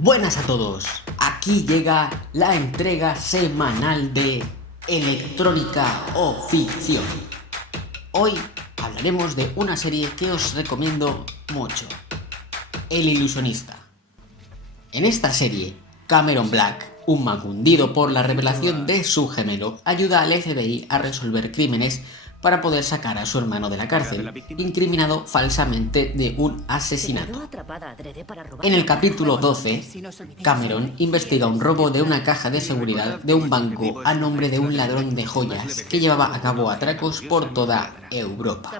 Buenas a todos, aquí llega la entrega semanal de Electrónica o Ficción. Hoy hablaremos de una serie que os recomiendo mucho, El Ilusionista. En esta serie, Cameron Black, un mago hundido por la revelación de su gemelo, ayuda al FBI a resolver crímenes para poder sacar a su hermano de la cárcel, incriminado falsamente de un asesinato. En el capítulo 12, Cameron investiga un robo de una caja de seguridad de un banco a nombre de un ladrón de joyas que llevaba a cabo atracos por toda Europa.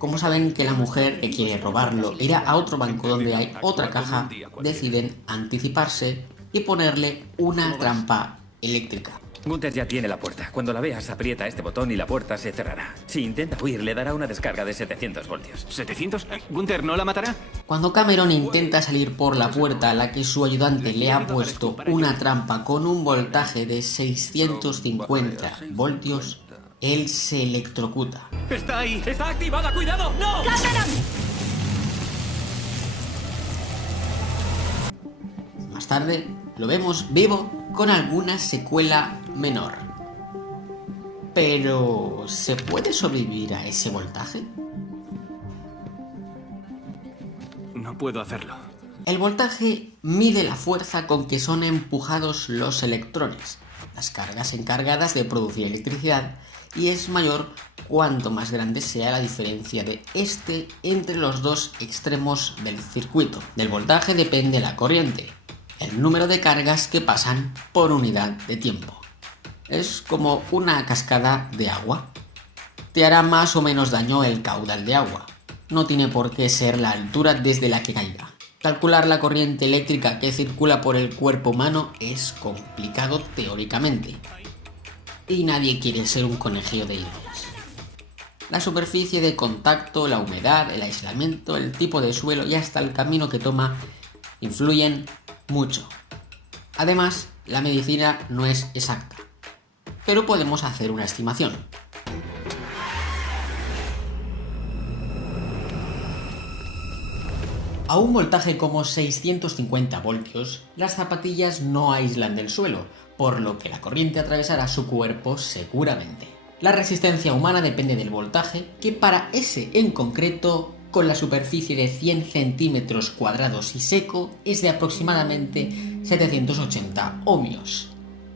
Como saben que la mujer que quiere robarlo irá a otro banco donde hay otra caja, deciden anticiparse y ponerle una trampa eléctrica. Gunther ya tiene la puerta. Cuando la veas, aprieta este botón y la puerta se cerrará. Si intenta huir, le dará una descarga de 700 voltios. ¿700? ¿Gunther no la matará? Cuando Cameron intenta salir por la puerta a la que su ayudante le ha puesto una trampa con un voltaje de 650 voltios, él se electrocuta. ¡Está ahí! ¡Está activada! ¡Cuidado! ¡No! Más tarde, lo vemos vivo con alguna secuela menor. Pero, ¿se puede sobrevivir a ese voltaje? No puedo hacerlo. El voltaje mide la fuerza con que son empujados los electrones, las cargas encargadas de producir electricidad, y es mayor cuanto más grande sea la diferencia de este entre los dos extremos del circuito. Del voltaje depende la corriente, el número de cargas que pasan por unidad de tiempo. Es como una cascada de agua. Te hará más o menos daño el caudal de agua. No tiene por qué ser la altura desde la que caiga. Calcular la corriente eléctrica que circula por el cuerpo humano es complicado teóricamente. Y nadie quiere ser un conejillo de indias. La superficie de contacto, la humedad, el aislamiento, el tipo de suelo y hasta el camino que toma influyen mucho. Además, la medicina no es exacta, pero podemos hacer una estimación. A un voltaje como 650 voltios, las zapatillas no aíslan del suelo, por lo que la corriente atravesará su cuerpo seguramente. La resistencia humana depende del voltaje, que para ese en concreto, con la superficie de 100 centímetros cuadrados y seco, es de aproximadamente 780 ohmios.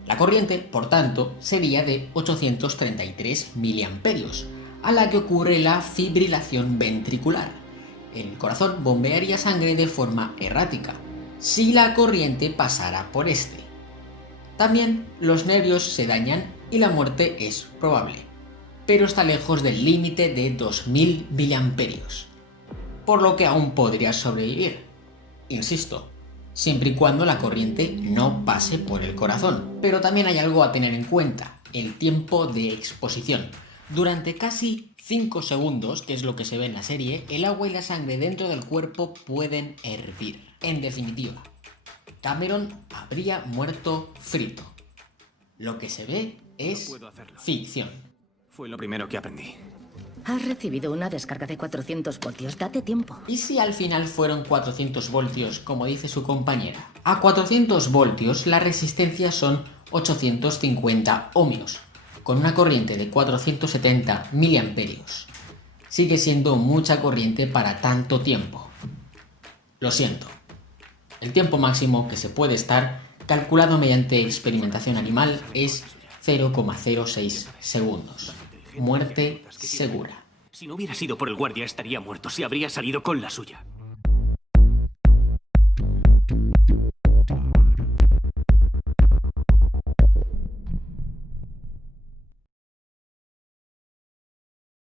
La corriente, por tanto, sería de 833 miliamperios, a la que ocurre la fibrilación ventricular. El corazón bombearía sangre de forma errática, si la corriente pasara por este. También los nervios se dañan y la muerte es probable, pero está lejos del límite de 2000 miliamperios. Por lo que aún podría sobrevivir. Insisto, siempre y cuando la corriente no pase por el corazón. Pero también hay algo a tener en cuenta, el tiempo de exposición. Durante casi 5 segundos, que es lo que se ve en la serie, el agua y la sangre dentro del cuerpo pueden hervir. En definitiva, Cameron habría muerto frito. Lo que se ve es ficción. Fue lo primero que aprendí. Has recibido una descarga de 400 voltios. Date tiempo. ¿Y si al final fueron 400 voltios, como dice su compañera? A 400 voltios la resistencia son 850 ohmios, con una corriente de 470 miliamperios. Sigue siendo mucha corriente para tanto tiempo. Lo siento. El tiempo máximo que se puede estar, calculado mediante experimentación animal, es 0,06 segundos. Muerte segura. Si no hubiera sido por el guardia, estaría muerto. Si habría salido con la suya.